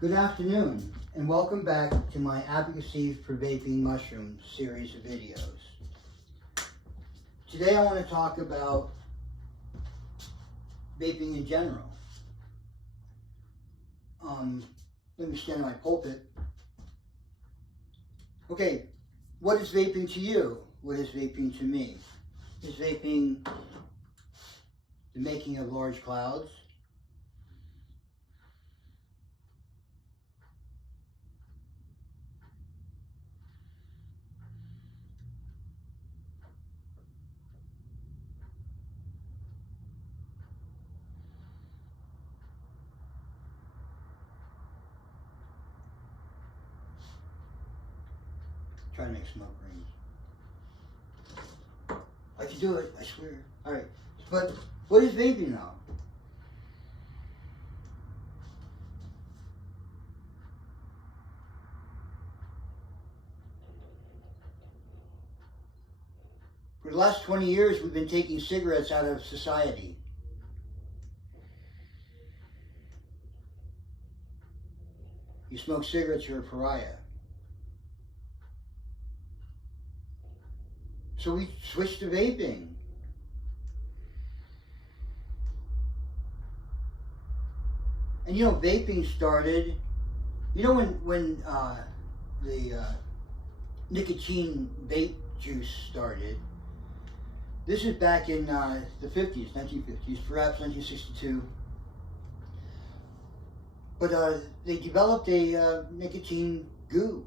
Good afternoon, and welcome back to my Advocacy for Vaping Mushrooms series of videos. Today I want to talk about vaping in general. Let me stand in my pulpit. Okay, what is vaping to you? What is vaping to me? Is vaping the making of large clouds? Trying to make smoke rings. I can do it, I swear. Alright, but what is vaping now? For the last 20 years, we've been taking cigarettes out of society. You smoke cigarettes, you're a pariah. So we switched to vaping. And you know, vaping started, you know when the nicotine vape juice started, this is back in the 50s, 1950s, perhaps 1962. But they developed a nicotine goo.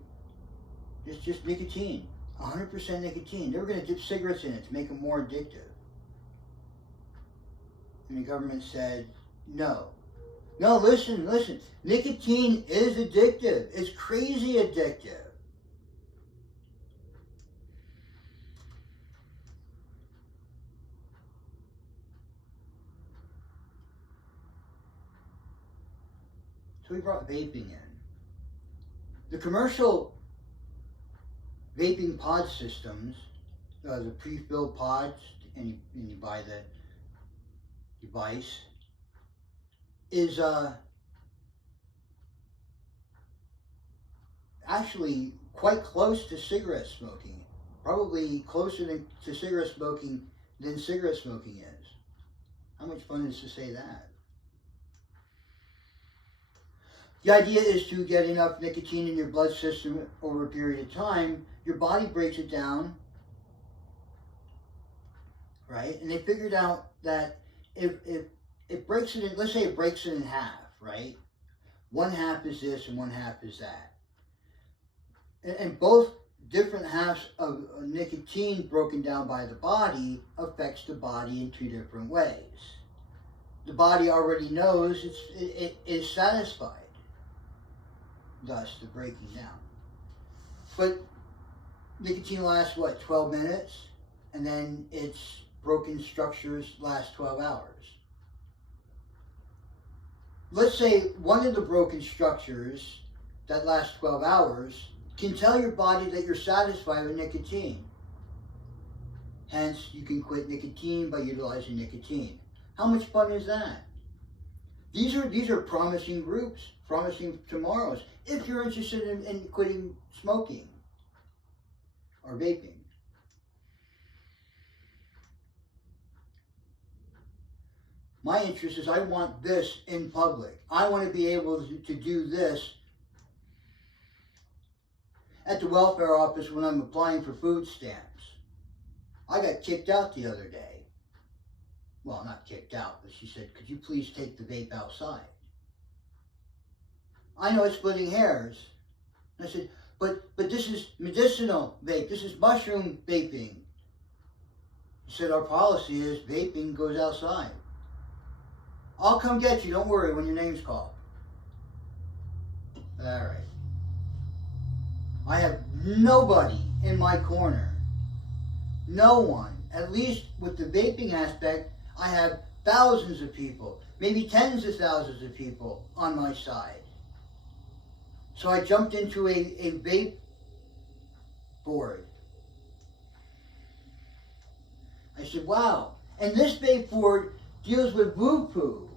It's just nicotine, 100% nicotine. They were going to dip cigarettes in it to make them more addictive. And the government said, no. No, listen. Nicotine is addictive. It's crazy addictive. So we brought vaping in. The commercial vaping pod systems, the pre-filled pods, and you buy the device, is actually quite close to cigarette smoking. Probably closer to cigarette smoking than cigarette smoking is. How much fun is to say that? The idea is to get enough nicotine in your blood system over a period of time. Your body breaks it down, right? And they figured out that if it breaks it in, let's say it breaks it in half, right? One half is this and one half is that. And both different halves of nicotine broken down by the body affects the body in two different ways. The body already knows it is satisfied. Thus, the breaking down. But nicotine lasts, 12 minutes? And then its broken structures last 12 hours. Let's say one of the broken structures that lasts 12 hours can tell your body that you're satisfied with nicotine. Hence, you can quit nicotine by utilizing nicotine. How much fun is that? These are promising groups, promising tomorrows, if you're interested in quitting smoking or vaping. My interest is I want this in public. I want to be able to do this at the welfare office when I'm applying for food stamps. I got kicked out the other day. Well, not kicked out, but she said, could you please take the vape outside? I know it's splitting hairs. I said, but this is medicinal vape. This is mushroom vaping. She said, our policy is vaping goes outside. I'll come get you, don't worry, when your name's called. All right. I have nobody in my corner. No one. At least with the vaping aspect, I have thousands of people, maybe tens of thousands of people on my side. So I jumped into a vape board. I said, wow. And this vape board deals with vapoo.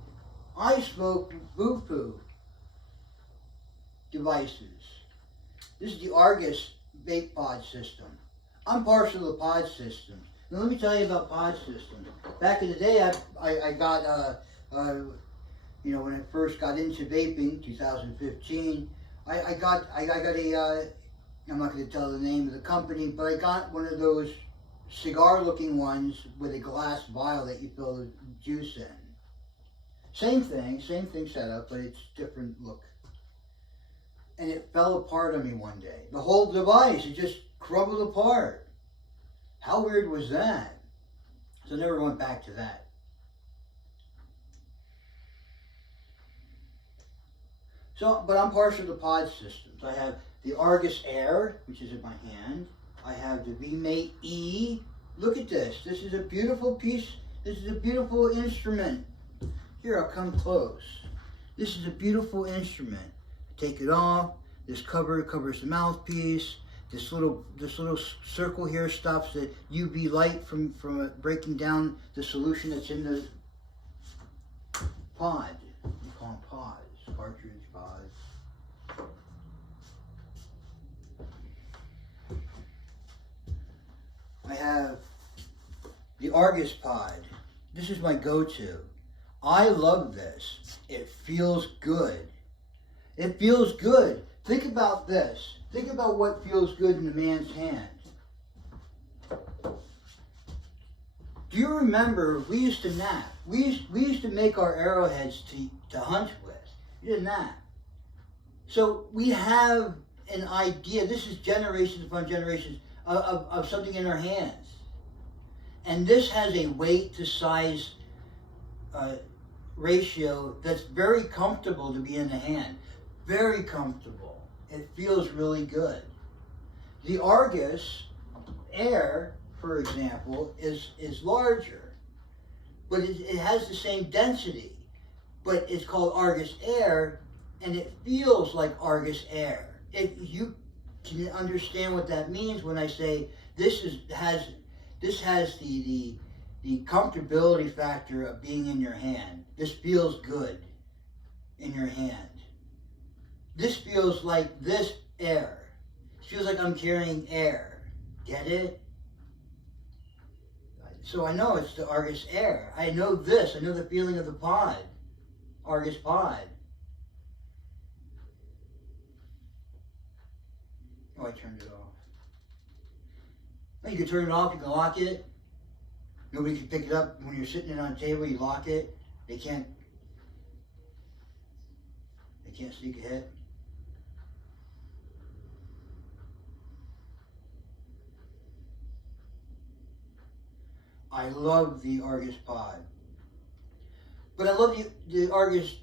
I smoke vapoo. devices. This is the Argus vape pod system. I'm partial to the pod system. Now let me tell you about pod systems. Back in the day, I got, you know, when I first got into vaping, 2015, I got a, I'm not going to tell the name of the company, but I got one of those cigar-looking ones with a glass vial that you fill the juice in. Same thing setup, but it's different look. And it fell apart on me one day. The whole device, it just crumbled apart. How weird was that? So I never went back to that. So, but I'm partial to pod systems. I have the Argus Air, which is in my hand. I have the VMate E. Look at this. This is a beautiful piece. This is a beautiful instrument. Here, I'll come close. This is a beautiful instrument. Take it off. This cover covers the mouthpiece. This little circle here stops the UV light from breaking down the solution that's in the pod. We call them pods, cartridge pods. I have the Argus pod. This is my go-to. I love this. It feels good. It feels good. Think about this. Think about what feels good in a man's hand. Do you remember we used to nap? We used to make our arrowheads to hunt with. You did nap. So we have an idea. This is generations upon generations of something in our hands. And this has a weight to size ratio that's very comfortable to be in the hand. Very comfortable. It feels really good. The Argus Air, for example, is larger, but it has the same density, but it's called Argus Air, and it feels like Argus Air. You can understand what that means when I say this has the comfortability factor of being in your hand. This feels good in your hand. This feels like this air. It feels like I'm carrying air. Get it? So I know it's the Argus Air. I know this. I know the feeling of the pod. Argus pod. Oh, I turned it off. Well, you can turn it off. You can lock it. Nobody can pick it up. When you're sitting on a table, you lock it. They can't sneak ahead. I love the Argus pod. But I love the Argus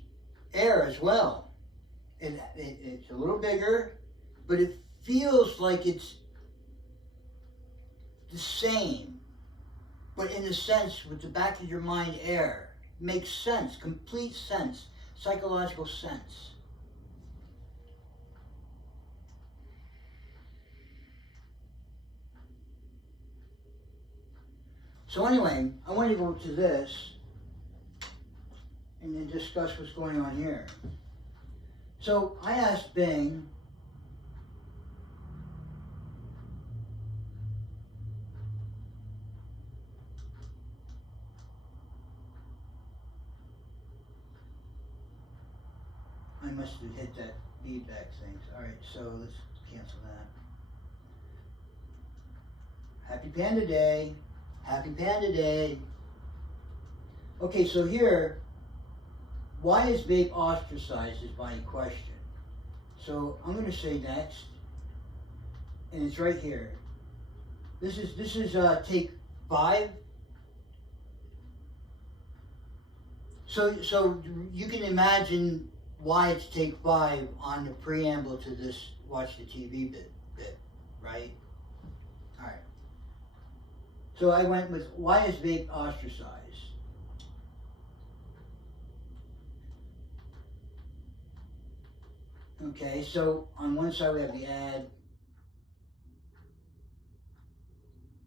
Air as well. It's a little bigger, but it feels like it's the same, but in a sense, with the back of your mind air. Makes sense, complete sense, psychological sense. So anyway, I want to go to this and then discuss what's going on here. So I asked Bing, I must have hit that feedback thing. All right, so let's cancel that. Happy Panda Day. Happy Panda Day. Okay, so here, why is vape ostracized is my question. So I'm going to say next, and it's right here. This is take 5. So you can imagine why it's take 5 on the preamble to this watch the TV bit, right? All right. So I went with, why is vape ostracized? Okay, so on one side we have the ad.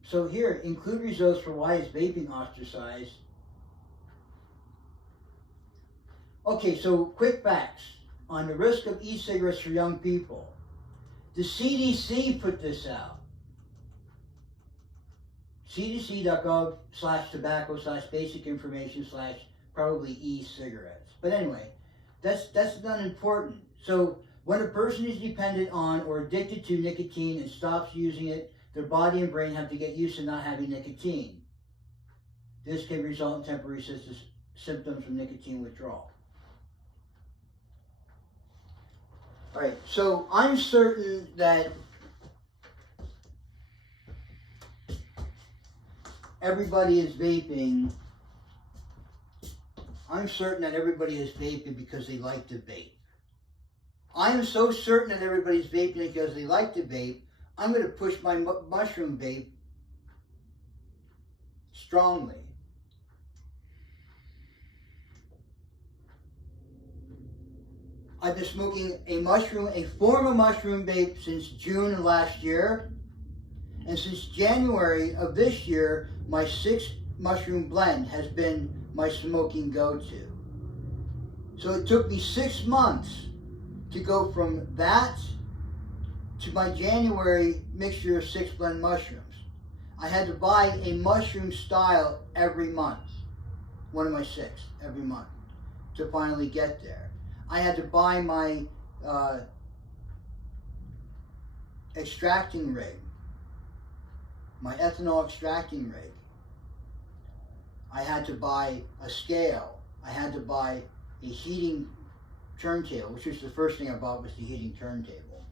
So here, include results for why is vaping ostracized. Okay, so quick facts on the risk of e-cigarettes for young people. The CDC put this out. cdc.gov/tobacco/basic information/ probably e-cigarettes. But anyway, that's not important. So when a person is dependent on or addicted to nicotine and stops using it, their body and brain have to get used to not having nicotine. This can result in temporary symptoms from nicotine withdrawal. All right, so I'm certain that everybody is vaping. I'm certain that everybody is vaping because they like to vape. I am so certain that everybody's vaping because they like to vape, I'm going to push my mushroom vape strongly. I've been smoking a form of mushroom vape since June of last year. And since January of this year, my 6 mushroom blend has been my smoking go-to. So it took me 6 months to go from that to my January mixture of 6 blend mushrooms. I had to buy a mushroom style every month, one of my 6 every month, to finally get there. I had to buy my extracting rig, my ethanol extracting rig. I had to buy a scale. I had to buy a heating turntable, which was the first thing I bought, was the heating turntable.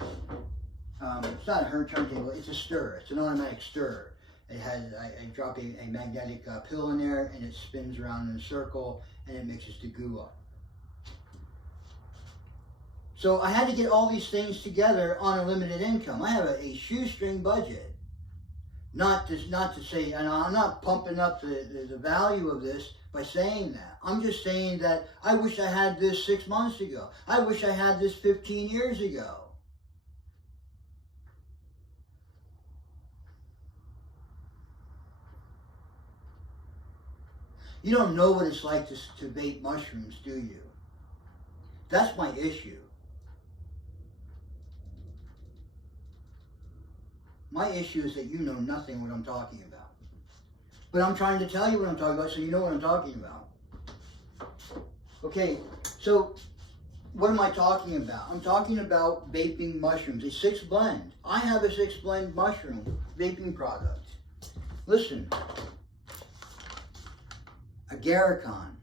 It's not a turntable, it's a stir. It's an automatic stir. It has, I drop a magnetic pill in there, and it spins around in a circle, and it mixes the goo up. So I had to get all these things together on a limited income. I have a shoestring budget. Not to say, and I'm not pumping up the value of this by saying that. I'm just saying that I wish I had this 6 months ago. I wish I had this 15 years ago. You don't know what it's like to vape mushrooms, do you? That's my issue. My issue is that you know nothing what I'm talking about. But I'm trying to tell you what I'm talking about so you know what I'm talking about. Okay, so what am I talking about? I'm talking about vaping mushrooms, a 6 blend. I have a 6 blend mushroom vaping product. Listen, agarikon,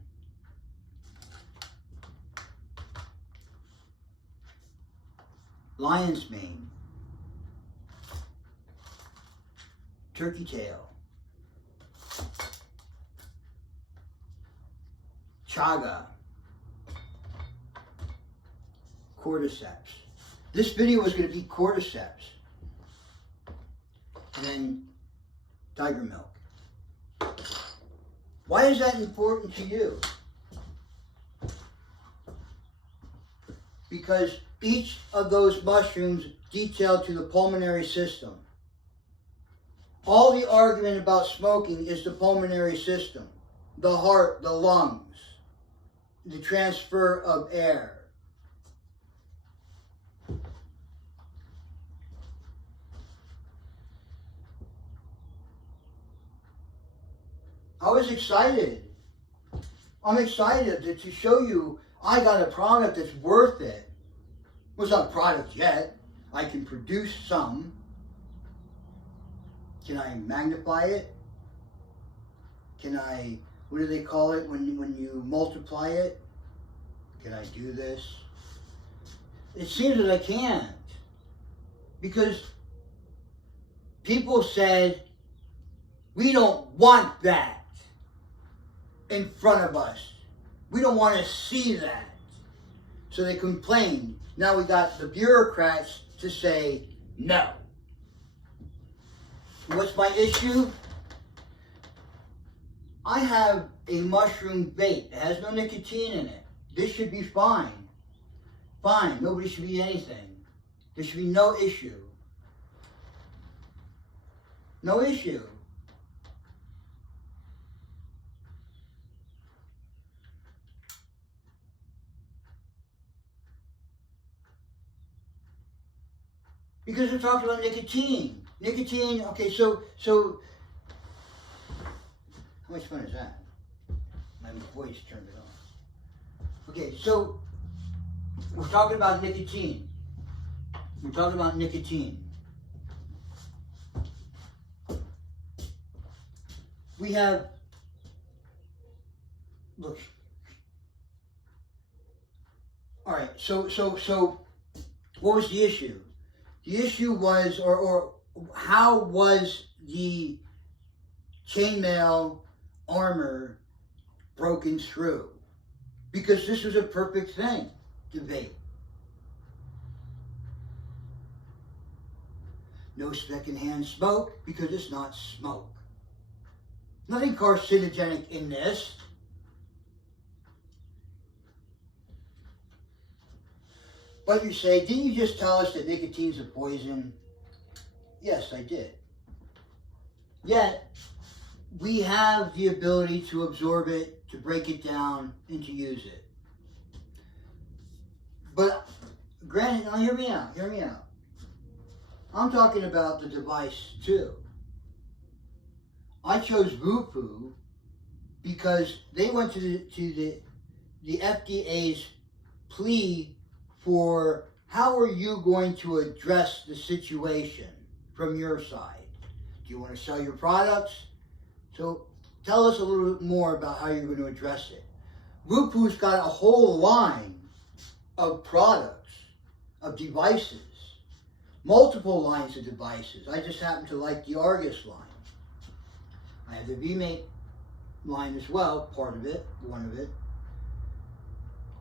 lion's mane, turkey tail, chaga, cordyceps. This video was going to be cordyceps, and then tiger milk. Why is that important to you? Because each of those mushrooms detailed to the pulmonary system. All the argument about smoking is the pulmonary system, the heart, the lungs, the transfer of air. I was excited. I'm excited to show you I got a product that's worth it. Well, it's not a product yet. I can produce some. Can I magnify it? Can I, what do they call it when you multiply it? Can I do this? It seems that I can't. Because people said, we don't want that in front of us. We don't want to see that. So they complained. Now we got the bureaucrats to say no. What's my issue? I have a mushroom vape. It has no nicotine in it. This should be fine. Fine. Nobody should be anything. There should be no issue. No issue. Because we're talking about nicotine. Nicotine, okay, so how much fun is that? My voice turned it on. Okay, so we're talking about nicotine. We're talking about nicotine. We have, look. All right, so what was the issue? The issue was, or how was the chainmail armor broken through? Because this was a perfect thing to vape. No secondhand smoke because it's not smoke. Nothing carcinogenic in this. But you say, didn't you just tell us that nicotine's a poison? Yes, I did. Yet, we have the ability to absorb it, to break it down, and to use it. But, granted, now hear me out. I'm talking about the device too. I chose Vape because they went to the FDA's plea for how are you going to address the situation from your side? Do you want to sell your products? So tell us a little bit more about how you're going to address it. Vape's got a whole line of products, of devices, multiple lines of devices. I just happen to like the Argus line. I have the Vape line as well, part of it, one of it.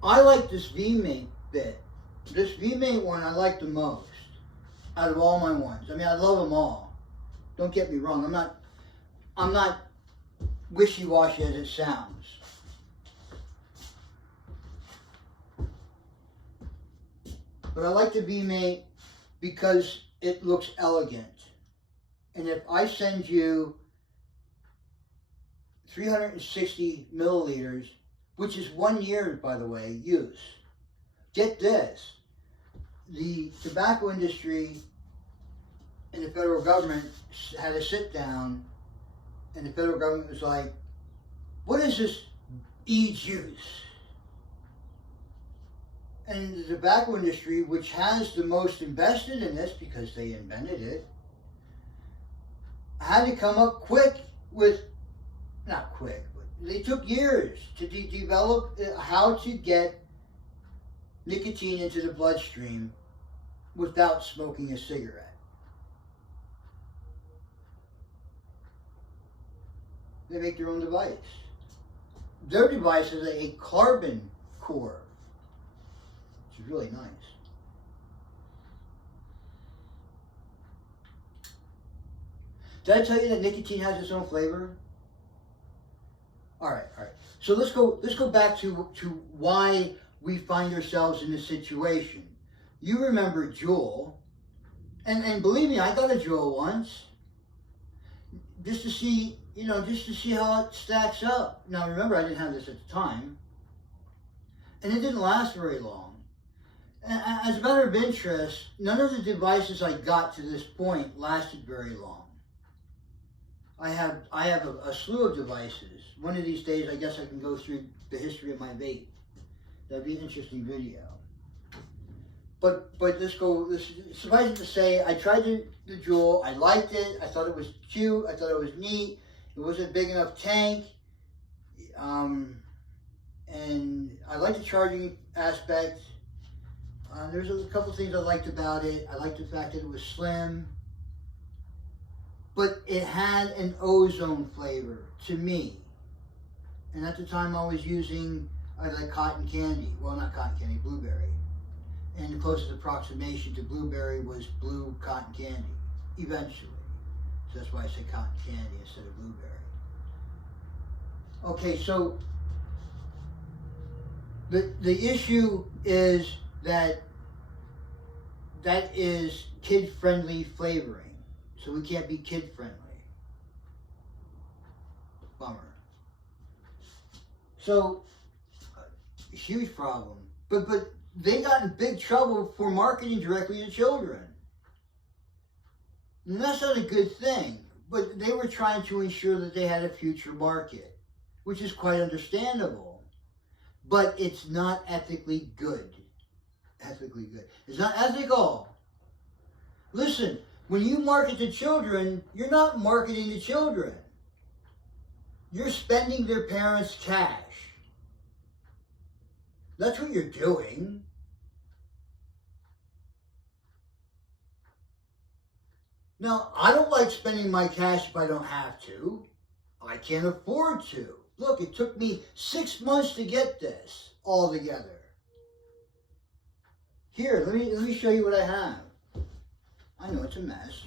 I like this Vape bit. This Vape one I like the most out of all my ones. I mean, I love them all. Don't get me wrong. I'm not wishy-washy as it sounds. But I like the Vape because it looks elegant. And if I send you 360 milliliters, which is 1 year, by the way, use. Get this. The tobacco industry and the federal government had a sit down, and the federal government was like, what is this e-juice? And the tobacco industry, which has the most invested in this because they invented it, had to come up quick with, not quick, but they took years to develop how to get nicotine into the bloodstream without smoking a cigarette. They make their own device. Their device is a carbon core, which is really nice. Did I tell you that nicotine has its own flavor? All right. So let's go back to why we find ourselves in this situation. You remember Juul, and believe me, I got a Juul once, just to see how it stacks up. Now remember, I didn't have this at the time, and it didn't last very long. And as a matter of interest, none of the devices I got to this point lasted very long. I have a slew of devices. One of these days, I guess I can go through the history of my vape. That'd be an interesting video. But suffice it to say, I tried the Juul. I liked it. I thought it was cute. I thought it was neat. It wasn't a big enough tank. And I liked the charging aspect. There's a couple things I liked about it. I liked the fact that it was slim. But it had an ozone flavor to me. And at the time I was using, I like cotton candy. Well, not cotton candy, blueberry. And the closest approximation to blueberry was blue cotton candy, eventually. So that's why I say cotton candy instead of blueberry. Okay, so the issue is that is kid-friendly flavoring. So we can't be kid-friendly. Bummer. So, huge problem. But they got in big trouble for marketing directly to children. And that's not a good thing. But they were trying to ensure that they had a future market, which is quite understandable. But it's not ethically good. Ethically good. It's not ethical. Listen, when you market to children, you're not marketing to children. You're spending their parents' cash. That's what you're doing. Now, I don't like spending my cash if I don't have to. I can't afford to. Look, it took me 6 months to get this all together. Here, let me show you what I have. I know it's a mess.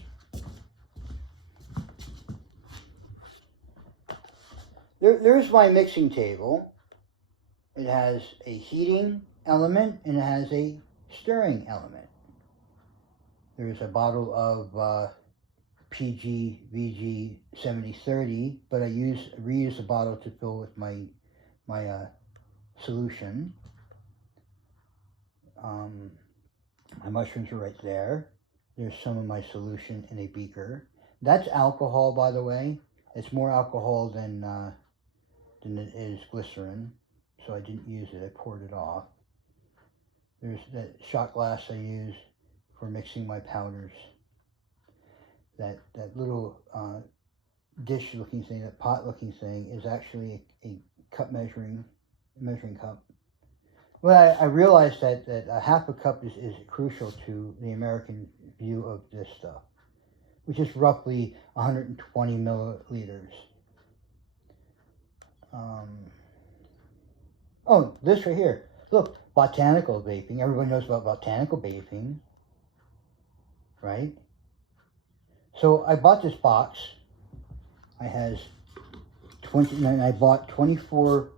There's my mixing table. It has a heating element and it has a stirring element. There's a bottle of PG/VG 7030, but I reuse the bottle to fill with my solution. My mushrooms are right there. There's some of my solution in a beaker. That's alcohol, by the way. It's more alcohol than it is glycerin, so I didn't use it. I poured it off. There's that shot glass I use for mixing my powders. That little dish-looking thing, that pot-looking thing, is actually a cup measuring cup. Well, I realized that a half a cup is crucial to the American view of this stuff, which is roughly 120 milliliters. Oh, this right here. Look, botanical vaping. Everybody knows about botanical vaping, right? So I bought this box. I bought 24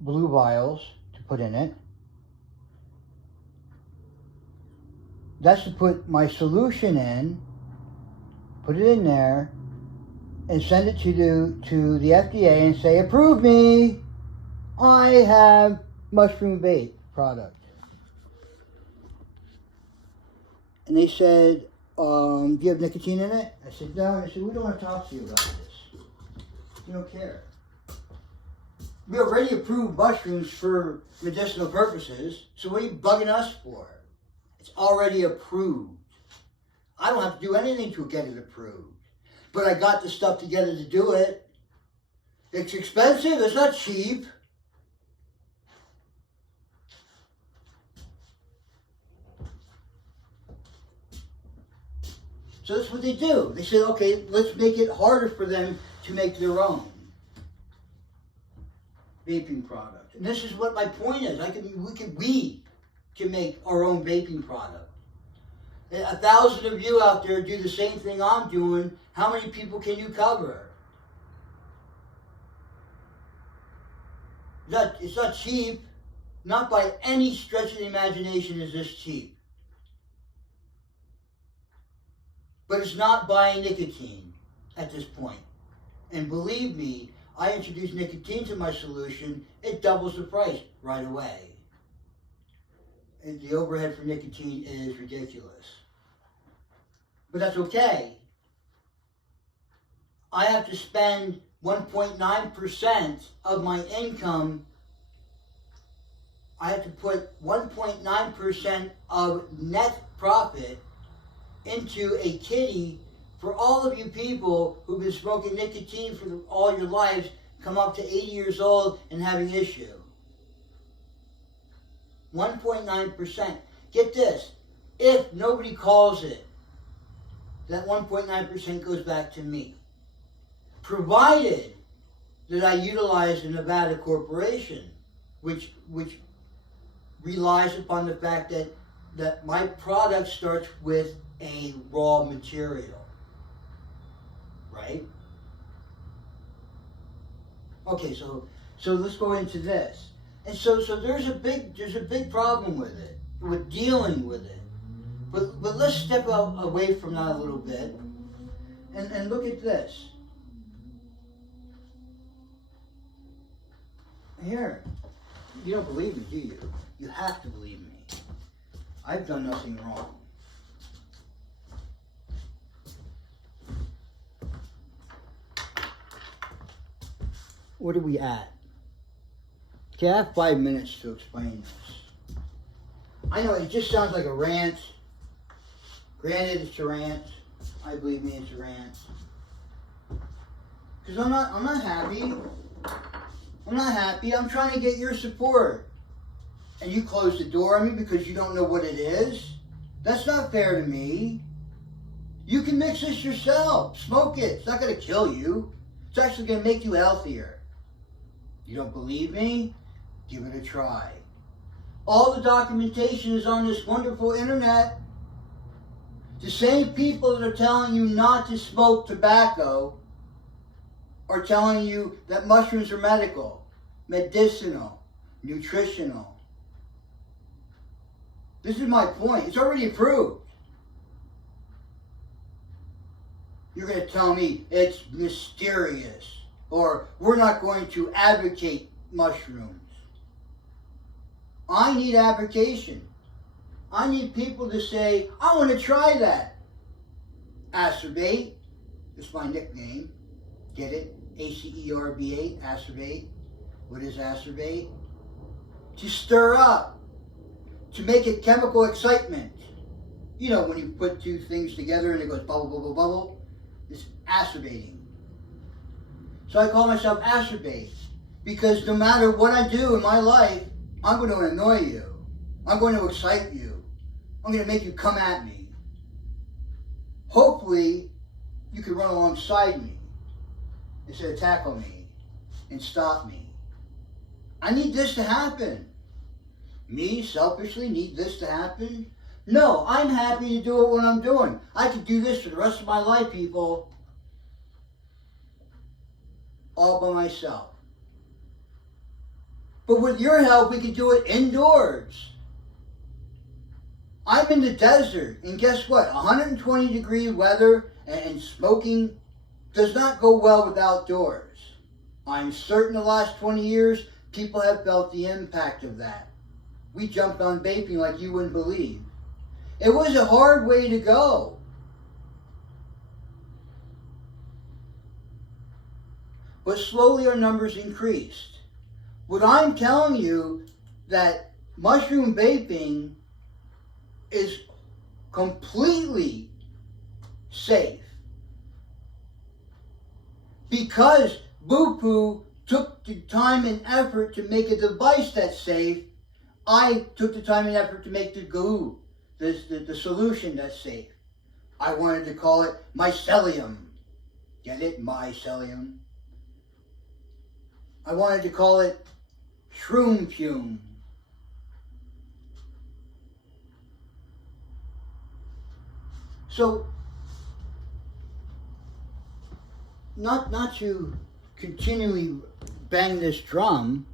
blue vials to put in it. That's to put my solution in, put it in there, and send it to the FDA and say, approve me. I have mushroom vape product. And they said, do you have nicotine in it? I said, no. And they said, we don't want to talk to you about this. We don't care. We already approved mushrooms for medicinal purposes, so what are you bugging us for? It's already approved. I don't have to do anything to get it approved. But I got the stuff together to do it. It's expensive, it's not cheap. So that's what they do. They said, okay, let's make it harder for them to make their own vaping product. And this is what my point is. We can make our own vaping product. 1,000 of you out there do the same thing I'm doing. How many people can you cover? It's not cheap. Not by any stretch of the imagination is this cheap. But it's not buying nicotine at this point. And believe me, I introduce nicotine to my solution, it doubles the price right away. And the overhead for nicotine is ridiculous. But that's okay. I have to spend 1.9% of my income. I have to put 1.9% of net profit into a kitty for all of you people who've been smoking nicotine for all your lives, come up to 80 years old and have an issue. 1.9%. Get this, if nobody calls it, that 1.9% goes back to me. Provided that I utilize the Nevada corporation, which relies upon the fact that my product starts with a raw material, right? Okay, so let's go into this. And so there's a big problem with it, with dealing with it. But let's step away from that a little bit and look at this. Here, you don't believe me, do you? You have to believe me. I've done nothing wrong. What are we at? Okay, I have 5 minutes to explain this. I know it just sounds like a rant. Granted, it's a rant. I believe me, it's a rant. Because I'm not happy. I'm not happy. I'm trying to get your support. And you close the door on me because you don't know what it is? That's not fair to me. You can mix this yourself. Smoke it. It's not going to kill you. It's actually going to make you healthier. You don't believe me? Give it a try. All the documentation is on this wonderful internet. The same people that are telling you not to smoke tobacco are telling you that mushrooms are medicinal, nutritional. This is my point. It's already approved. You're going to tell me it's mysterious, or we're not going to advocate mushrooms. I need advocation. I need people to say, I want to try that. Acerbate, it's my nickname. Get it? ACERBate, acerbate. What is acerbate? To stir up. To make it chemical excitement. You know, when you put two things together and it goes bubble, bubble, bubble. It's acerbating. So I call myself acerbate. Because no matter what I do in my life, I'm going to annoy you. I'm going to excite you. I'm going to make you come at me. Hopefully, you can run alongside me instead of tackle me and stop me. I need this to happen. Me, selfishly, need this to happen? No, I'm happy to do it when I'm doing. I could do this for the rest of my life, people. All by myself. But with your help, we can do it indoors. I'm in the desert, and guess what? 120 degree weather and smoking does not go well with outdoors. I'm certain the last 20 years, people have felt the impact of that. We jumped on vaping like you wouldn't believe. It was a hard way to go. But slowly our numbers increased. What I'm telling you, that mushroom vaping is completely safe. Because Boo-Poo took the time and effort to make a device that's safe, I took the time and effort to make the glue, the solution that's safe. I wanted to call it mycelium. Get it? Mycelium. I wanted to call it shroom fume. So, not to continually bang this drum,